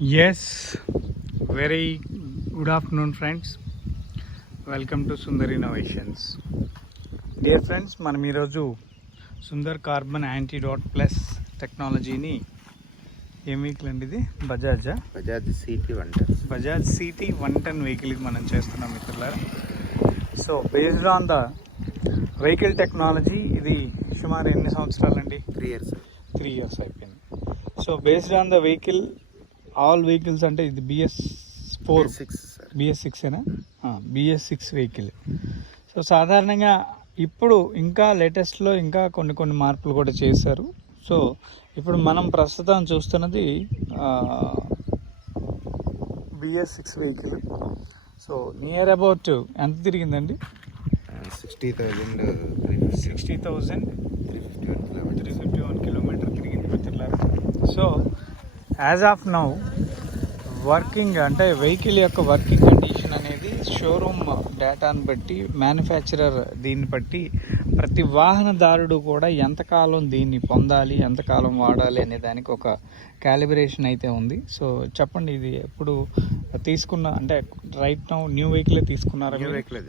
Yes, very good afternoon, friends. Welcome to Sundar Innovations. Dear friends, మనం ఈరోజు Sundar carbon antidote plus టెక్నాలజీని ఏం vehicle అండి ఇది? బజాజ్ సిటీ 110 వెహికల్కి మనం చేస్తున్నాం మిత్రులారా. So based on the vehicle technology ఇది సుమారు ఎన్ని సంవత్సరాలండి? 3 years అయిపోయింది. So based on the vehicle all vehicles అంటే ఇది BS6 BS6 వెహికల్. సో సాధారణంగా ఇప్పుడు ఇంకా లేటెస్ట్లో ఇంకా కొన్ని మార్పులు కూడా చేశారు. సో ఇప్పుడు మనం ప్రస్తుతం చూస్తున్నది BS6 vehicle. So near about ఎంత తిరిగిందండి? 60,351 కిలోమీటర్ తిరిగింది మిత్రులారా. So as of now working అంటే వెహికల్ యొక్క వర్కింగ్ కండిషన్ అనేది షోరూమ్ డేటాను బట్టి మ్యానుఫ్యాక్చరర్ దీన్ని బట్టి ప్రతి వాహనదారుడు కూడా ఎంతకాలం దీన్ని పొందాలి, ఎంతకాలం వాడాలి అనే దానికి ఒక క్యాలిబ్రేషన్ అయితే ఉంది. సో చెప్పండి, ఇది ఎప్పుడు తీసుకున్న అంటే రైట్ నౌ న్యూ వెహికల్ తీసుకున్నారా? New vehicle.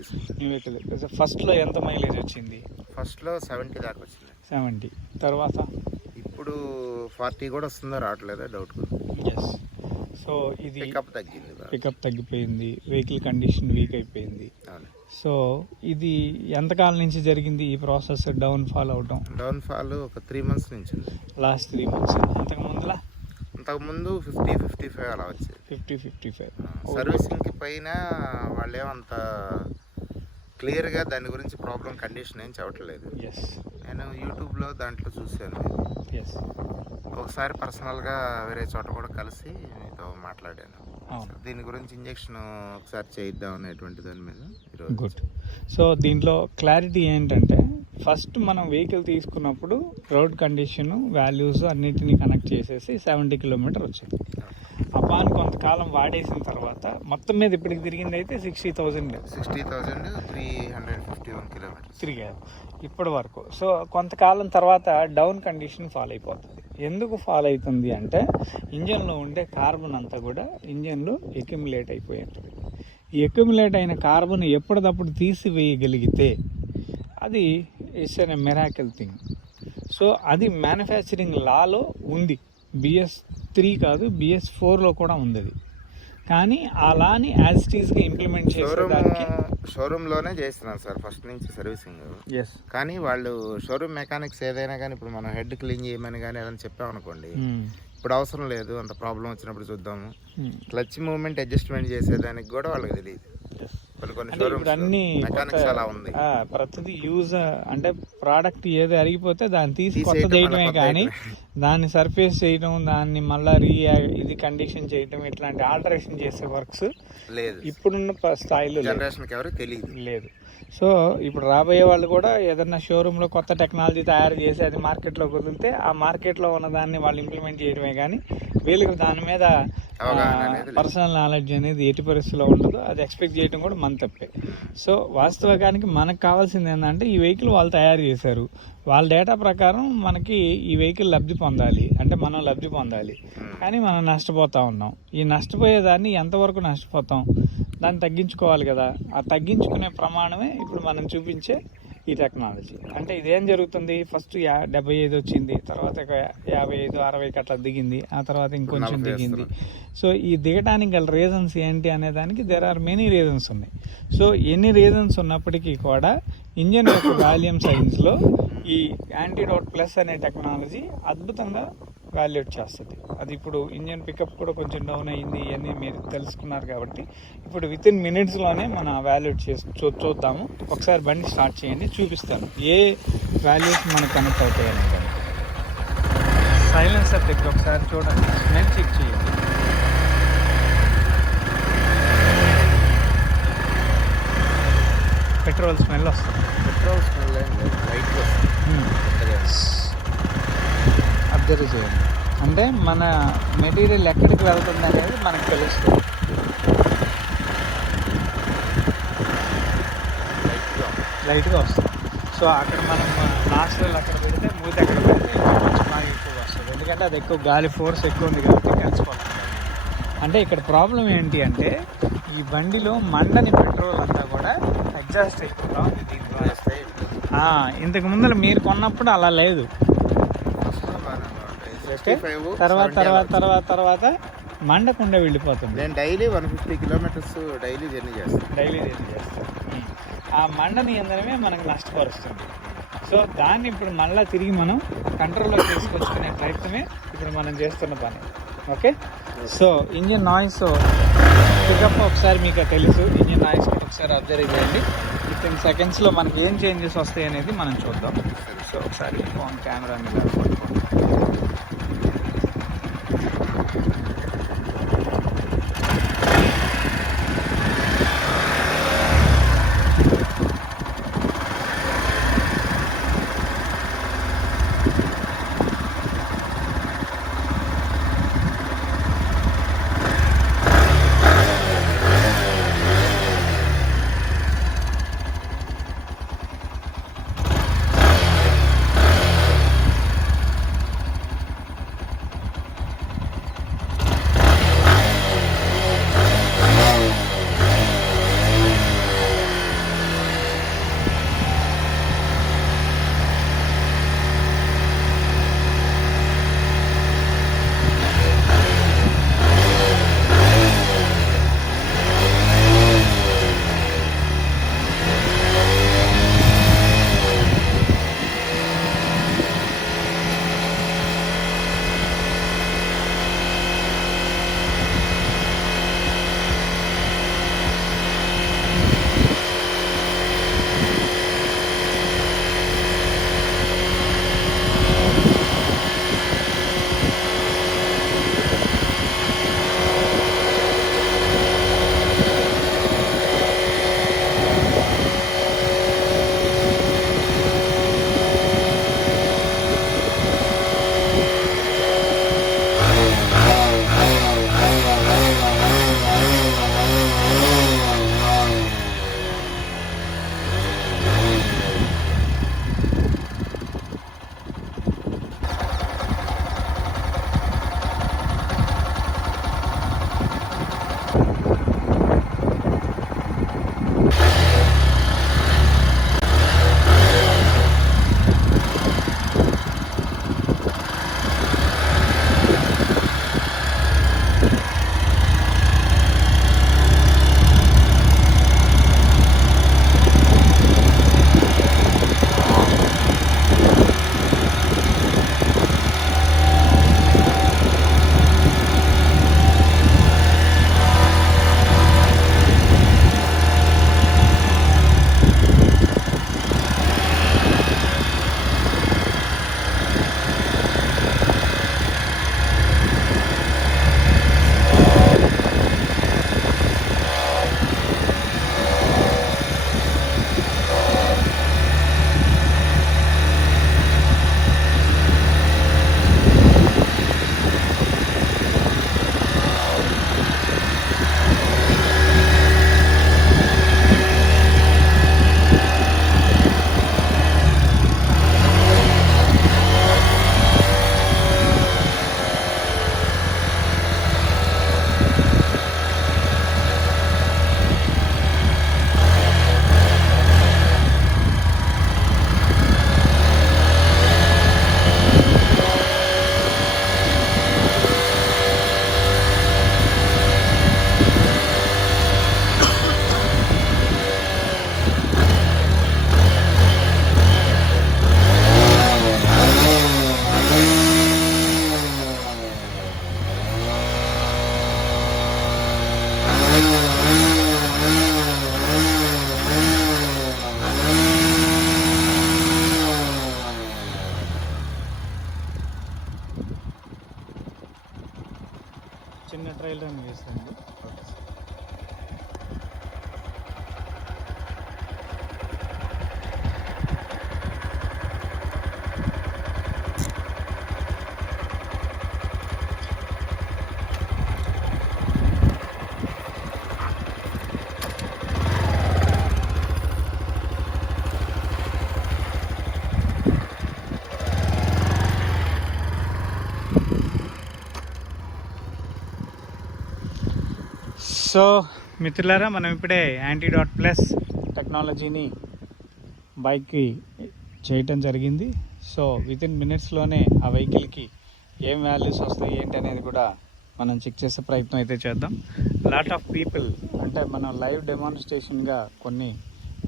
ఫస్ట్లో ఎంత మైలేజ్ వచ్చింది? ఫస్ట్లో 70 దాకా వచ్చింది. 70 తర్వాత ఇప్పుడు 40 కూడా వస్తుందో రావట్లేదా డౌట్. ఎస్. సో ఇది పికప్ తగ్గిపోయింది, వెహికల్ కండిషన్ వీక్ అయిపోయింది. సో ఇది ఎంతకాలం నుంచి జరిగింది ఈ ప్రాసెస్ డౌన్ ఫాల్ అవటం? ఒక 3 months నుంచి. Last 3 months. అంతకుముందు 50-55 అలా వచ్చేది. 50-55 సర్వీసింగ్కి పైన వాళ్ళేమంత క్లియర్గా దాని గురించి ప్రాబ్లం కండిషన్ ఏం చెప్పట్లేదు. నేను యూట్యూబ్లో దాంట్లో చూశాను. ఒకసారి పర్సనల్గా వేరే చోట కూడా కలిసి మీతో మాట్లాడాను. దీని గురించి ఇంజెక్షన్ ఒకసారి చేయిద్దాం అనేటువంటి దాని మీద ఈరోజు. గుడ్. సో దీంట్లో క్లారిటీ ఏంటంటే ఫస్ట్ మనం వెహికల్ తీసుకున్నప్పుడు రోడ్ కండిషన్ వాల్యూస్ అన్నిటినీ కనెక్ట్ చేసేసి 70 కిలోమీటర్ వచ్చింది. అపాన్ కొంతకాలం వాడేసిన తర్వాత మొత్తం మీద ఇప్పటికి తిరిగింది అయితే 60,351 కిలోమీటర్స్ తిరిగారు ఇప్పటి వరకు. సో కొంతకాలం తర్వాత డౌన్ కండిషన్ ఫాల్ అయిపోతుంది. ఎందుకు ఫాల్ అవుతుంది అంటే ఇంజన్లో ఉండే కార్బన్ అంతా కూడా ఇంజన్లో ఎక్యుములేట్ అయిపోయి ఉంటుంది. ఈ ఎక్యుములేట్ అయిన కార్బన్ ఎప్పటికప్పుడు తీసివేయగలిగితే అది it's an miracle thing. So అది మ్యానుఫ్యాక్చరింగ్ లాలో ఉంది. BS3 కాదు, BS4లో కూడా ఉంది అది. కానీ ఆ లాని యాజ్ ఇట్ ఈస్గా ఇంప్లిమెంట్ చేసేదానికి షోరూంలోనే చేస్తున్నాను సార్ ఫస్ట్ నుంచి సర్వీసింగ్. కానీ వాళ్ళు షోరూమ్ మెకానిక్స్ ఏదైనా కానీ ఇప్పుడు మనం హెడ్ క్లీన్ చేయమని కానీ ఏదైనా చెప్పామనుకోండి, ఇప్పుడు అవసరం లేదు, అంత ప్రాబ్లం వచ్చినప్పుడు చూద్దాము, క్లచ్ మూవ్మెంట్ అడ్జస్ట్మెంట్ చేసేదానికి కూడా వాళ్ళకి తెలియదు. అన్ని ప్రతిదీ యూజ్ అంటే ప్రోడక్ట్ ఏదో అరిగిపోతే దాన్ని తీసి కొత్త చేయటమే కానీ దాన్ని సర్ఫేస్ చేయడం, దాన్ని మళ్ళీ ఇది కండిషన్ చేయటం, ఇట్లాంటి ఆల్టరేషన్ చేసే వర్క్స్ ఇప్పుడున్న స్థాయిలో లేదు. సో ఇప్పుడు రాబోయే వాళ్ళు కూడా ఏదన్నా షోరూంలో కొత్త టెక్నాలజీ తయారు చేసి అది మార్కెట్లోకి వదిలితే ఆ మార్కెట్లో ఉన్న దాన్ని వాళ్ళు ఇంప్లిమెంట్ చేయడమే కానీ వీళ్ళకి దాని మీద పర్సనల్ నాలెడ్జ్ అనేది ఎట్టి పరిస్థితిలో ఉండదు. అది ఎక్స్పెక్ట్ చేయడం కూడా మన తప్పే. సో వాస్తవానికి మనకు కావాల్సింది ఏంటంటే ఈ వెహికల్ వాళ్ళు తయారు చేశారు, వాళ్ళ డేటా ప్రకారం మనకి ఈ వెహికల్ లబ్ధి పొందాలి అంటే మనం లబ్ధి పొందాలి. కానీ మనం నష్టపోతూ ఉన్నాం. ఈ నష్టపోయేదాన్ని ఎంతవరకు నష్టపోతాం దాన్ని తగ్గించుకోవాలి కదా. ఆ తగ్గించుకునే ప్రమాణమే ఇప్పుడు మనం చూపించే ఈ టెక్నాలజీ. అంటే ఇదేం జరుగుతుంది, ఫస్ట్ 75 వచ్చింది, తర్వాత 55-60 అట్లా దిగింది, ఆ తర్వాత ఇంకొంచెం దిగింది. సో ఈ దిగడానికి గల రీజన్స్ ఏంటి అనే దానికి దేర్ ఆర్ మెనీ రీజన్స్ ఉన్నాయి. సో ఎన్ని రీజన్స్ ఉన్నప్పటికీ కూడా ఇంజన్ యొక్క వాల్యూమ్ సైన్స్లో ఈ యాంటీడాట్ ప్లస్ అనే టెక్నాలజీ అద్భుతంగా వాల్యుయేట్ చేస్తుంది. అది ఇప్పుడు ఇంజన్ పికప్ కూడా కొంచెం డౌన్ అయ్యింది, ఇవన్నీ మీరు తెలుసుకున్నారు కాబట్టి ఇప్పుడు వితిన్ మినిట్స్లోనే మనం వాల్యుయేట్ చేసి చూద్దాము. ఒకసారి బండి స్టార్ట్ చేయండి, చూపిస్తాను ఏ వాల్యూస్ మనకు కనెక్ట్ అవుతాయి అనేది. సైలెన్సర్ దగ్గర ఒకసారి చూడండి, స్మెల్ చెక్ చేయండి. పెట్రోల్ స్మెల్ వస్తుంది. అబ్జర్వ్ చేయండి. అంటే మన మెటీరియల్ ఎక్కడికి వెళ్తుంది అనేది మనకు తెలుస్తుంది. లైట్గా వస్తుంది. సో అక్కడ మనం నాస్ట్రల్ అక్కడ పెడితే మూతి అక్కడ పెడితే కొంచెం బాగా ఎక్కువ వస్తుంది. ఎందుకంటే అది ఎక్కువ గాలి ఫోర్స్ ఎక్కువ ఉంది కాబట్టి కలిసిపోతుంది. అంటే ఇక్కడ ప్రాబ్లం ఏంటి అంటే ఈ బండిలో మండని పెట్రోల్ అంతా కూడా ఎగ్జాస్ట్ అయిపోతా ఉంది దీని ద్వారా. ఇంతకు ముందర మీరు కొన్నప్పుడు అలా లేదు. తర్వాత తర్వాత తర్వాత తర్వాత మండకుండా వెళ్ళిపోతుంది. నేను డైలీ 150 కిలోమీటర్స్ డైలీ జర్నీ చేస్తాను. ఆ మండని ఇంధనమే మనకు నష్టపరుస్తుంది. సో దాన్ని ఇప్పుడు మళ్ళీ తిరిగి మనం కంట్రోల్లో తీసుకొచ్చుకునే ప్రయత్నమే ఇప్పుడు మనం చేస్తున్న పని. Okay, so engine noise pickup ఒకసారి మీకు తెలుసు. ఇంజిన్ నాయిస్ ఒకసారి అబ్జర్వ్ చేయండి. 15 సెకండ్స్లో మనకి ఏం చేంజెస్ వస్తాయి అనేది మనం చూద్దాం. సో ఒకసారి ఫోన్ కెమెరా మీద పట్టుకోండి. చిన్న ట్రైల్ రన్ చేస్తుంది. సో మిత్రులారా, మనం ఇప్పుడే యాంటీడాట్ ప్లస్ టెక్నాలజీని బైక్కి చేయటం జరిగింది. సో వితిన్ మినిట్స్లోనే ఆ వెహికల్కి ఏం వాల్యూస్ వస్తాయి ఏంటి అనేది కూడా మనం చెక్ చేసే ప్రయత్నం అయితే చేద్దాం. లాట్ ఆఫ్ పీపుల్ అంటే మనం లైవ్ డెమాన్స్ట్రేషన్గా కొన్ని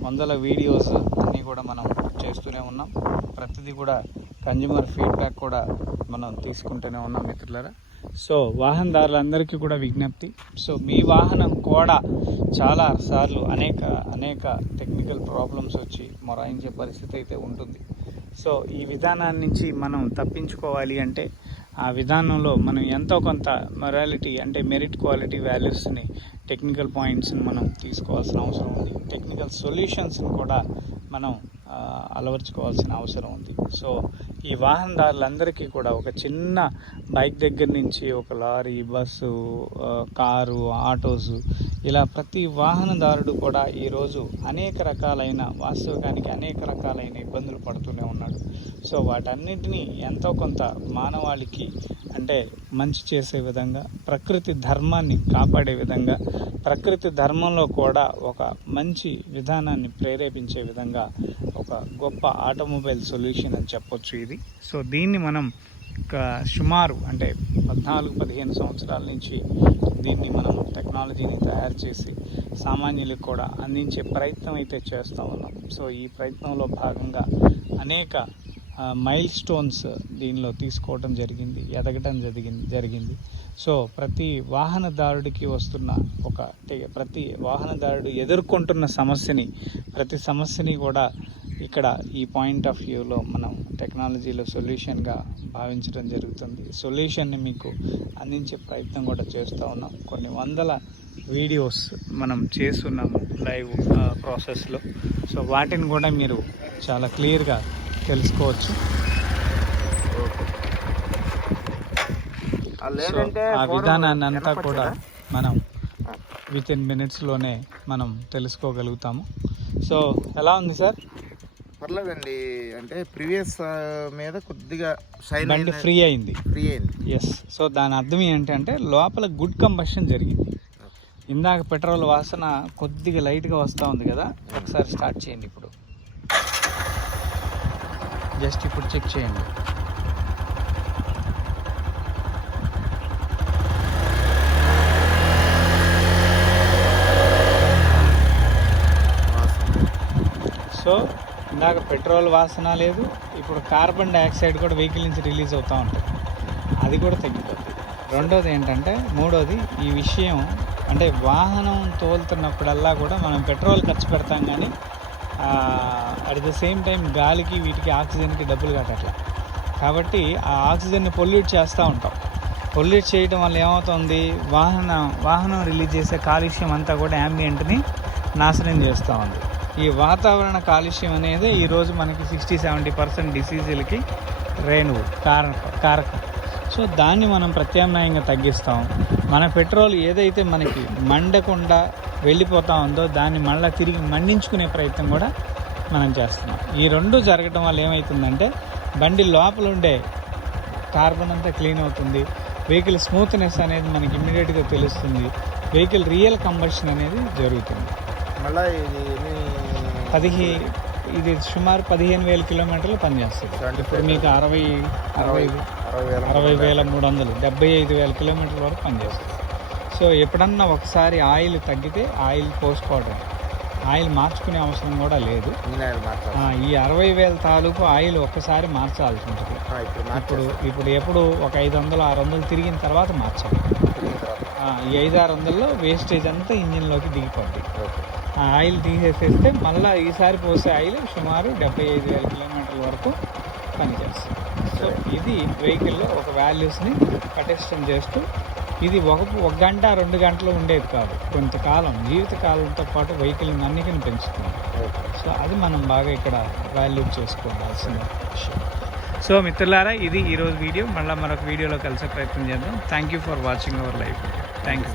వందల వీడియోస్ అన్నీ కూడా మనం చేస్తూనే ఉన్నాం. ప్రతిదీ కూడా కన్జ్యూమర్ ఫీడ్బ్యాక్ కూడా మనం తీసుకుంటూనే ఉన్నాం మిత్రులారా. సో వాహనదారులందరికీ కూడా విజ్ఞప్తి, సో మీ వాహనం కూడా చాలా సార్లు అనేక టెక్నికల్ ప్రాబ్లమ్స్ వచ్చి మొరాయించే పరిస్థితి అయితే ఉంటుంది. సో ఈ విధానాన్ని నుంచి మనం తప్పించుకోవాలి అంటే ఆ విధానంలో మనం ఎంతో కొంత మొరాలిటీ అంటే మెరిట్ క్వాలిటీ వాల్యూస్ని టెక్నికల్ పాయింట్స్ని మనం తీసుకోవాల్సిన అవసరం ఉంది. టెక్నికల్ సొల్యూషన్స్ని కూడా మనం అలవర్చుకోవాల్సిన అవసరం ఉంది. సో ఈ వాహనదారులందరికీ కూడా ఒక చిన్న బైక్ దగ్గర నుంచి ఒక లారీ, బస్సు, కారు, ఆటోసు, ఇలా ప్రతి వాహనదారుడు కూడా ఈరోజు వాస్తవికానికి అనేక రకాలైన ఇబ్బందులు పడుతూనే ఉన్నాడు. సో వాటన్నిటినీ ఎంతో కొంత మానవాళికి అంటే మంచి చేసే విధంగా, ప్రకృతి ధర్మాన్ని కాపాడే విధంగా, ప్రకృతి ధర్మంలో కూడా ఒక మంచి విధానాన్ని ప్రేరేపించే విధంగా ఒక గొప్ప ఆటోమొబైల్ సొల్యూషన్ అని చెప్పొచ్చు ఇది. సో దీన్ని మనం సుమారు అంటే 14-15 సంవత్సరాల నుంచి దీన్ని మనం టెక్నాలజీని తయారు చేసి సామాన్యులకు కూడా అందించే ప్రయత్నం అయితే చేస్తూ ఉన్నాం. సో ఈ ప్రయత్నంలో భాగంగా అనేక మైల్ స్టోన్స్ దీనిలో తీసుకోవడం జరిగింది, ఎదగటం జరిగింది. సో ప్రతి వాహనదారుడికి ప్రతి వాహనదారుడు ఎదుర్కొంటున్న ప్రతి సమస్యని కూడా ఇక్కడ ఈ పాయింట్ ఆఫ్ వ్యూలో మనం టెక్నాలజీలో సొల్యూషన్గా భావించడం జరుగుతుంది. సొల్యూషన్ని మీకు అందించే ప్రయత్నం కూడా చేస్తూ ఉన్నాం. కొన్ని వందల వీడియోస్ మనం చేస్తున్నాము లైవ్ ప్రాసెస్లో. సో వాటిని కూడా మీరు చాలా క్లియర్గా తెలుసుకోవచ్చు. ఆ విధానాన్ని అంతా కూడా మనం వితిన్ మినిట్స్లోనే మనం తెలుసుకోగలుగుతాము. సో ఎలా ఉంది సార్? పర్లేదండి, అంటే ప్రీవియస్ మీద కొద్దిగా బండి ఫ్రీ అయింది. ఎస్. సో దాని అర్థం ఏంటంటే లోపల గుడ్ కంబషన్ జరిగింది. ఇందాక పెట్రోల్ వాసన కొద్దిగా లైట్గా వస్తూ ఉంది కదా, ఒకసారి స్టార్ట్ చేయండి. ఇప్పుడు జస్ట్ ఇప్పుడు చెక్ చేయండి. సో ఇందాక పెట్రోల్ వాసన లేదు, ఇప్పుడు కార్బన్ డైఆక్సైడ్ కూడా వెహికల్ నుంచి రిలీజ్ అవుతూ ఉంటుంది, అది కూడా తగ్గిపోతుంది. మూడోది ఈ విషయం అంటే వాహనం తోలుతున్నప్పుడల్లా కూడా మనం పెట్రోల్ ఖర్చు పెడతాం, కానీ అట్ ద సేమ్ టైం గాలికి వీటికి ఆక్సిజన్కి డబ్బులు కట్టట్లా. కాబట్టి ఆ ఆక్సిజన్ని పొల్యూట్ చేస్తూ ఉంటాం. పొల్యూట్ చేయడం వల్ల ఏమవుతుంది, వాహనం రిలీజ్ చేసే కాలుష్యం అంతా కూడా యాంబియంట్ని నాశనం చేస్తూ ఉంది. ఈ వాతావరణ కాలుష్యం అనేది ఈరోజు మనకి 60-70% డిసీజులకి కారకం. సో దాన్ని మనం ప్రత్యామ్నాయంగా తగ్గిస్తాం. మన పెట్రోల్ ఏదైతే మనకి మండకుండా వెళ్ళిపోతూ ఉందో దాన్ని మళ్ళీ తిరిగి మండించుకునే ప్రయత్నం కూడా మనం చేస్తున్నాం. ఈ రెండు జరగడం వల్ల ఏమవుతుందంటే బండి లోపల ఉండే కార్బన్ అంతా క్లీన్ అవుతుంది, వెహికల్ స్మూత్నెస్ అనేది మనకి ఇమ్మీడియట్గా తెలుస్తుంది, వెహికల్ రియల్ కంబషన్ అనేది జరుగుతుంది. మళ్ళీ ఇది సుమారు 15,000 కిలోమీటర్లు పనిచేస్తుంది. ఇప్పుడు మీకు 60,300 75,000 కిలోమీటర్ల వరకు పనిచేస్తుంది. సో ఎప్పుడన్నా ఒకసారి ఆయిల్ తగ్గితే ఆయిల్ పోసుకోవడం, ఆయిల్ మార్చుకునే అవసరం కూడా లేదు. ఈ 60,000 తాలూకు ఆయిల్ ఒక్కసారి మార్చాల్సి ఉంటుంది. ఎప్పుడు ఒక 500-600 తిరిగిన తర్వాత మార్చాలి. ఈ 500-600లో వేస్టేజ్ అంతా ఇంజిన్లోకి దిగిపోద్ది. ఆ ఆయిల్ తీసేసేస్తే మళ్ళీ ఈసారి పోసే ఆయిల్ సుమారు 75,000 కిలోమీటర్ల వరకు పనిచేస్తుంది. సో ఇది వెహికల్లో ఒక వాల్యూస్ని పటిష్టం చేస్తూ, ఇది ఒక గంట 2 గంటలు ఉండేది కాదు, కొంతకాలం జీవితకాలంతో పాటు వెహికల్ మన్నికని పెంచుతుంది. సో అది మనం బాగా ఇక్కడ వాల్యూ చేసుకోవాల్సిన విషయం. సో మిత్రులారా, ఇది ఈరోజు వీడియో. మళ్ళీ మరొక వీడియోలో కలిసే ప్రయత్నం చేద్దాం. Thank you for watching our live. Thank you.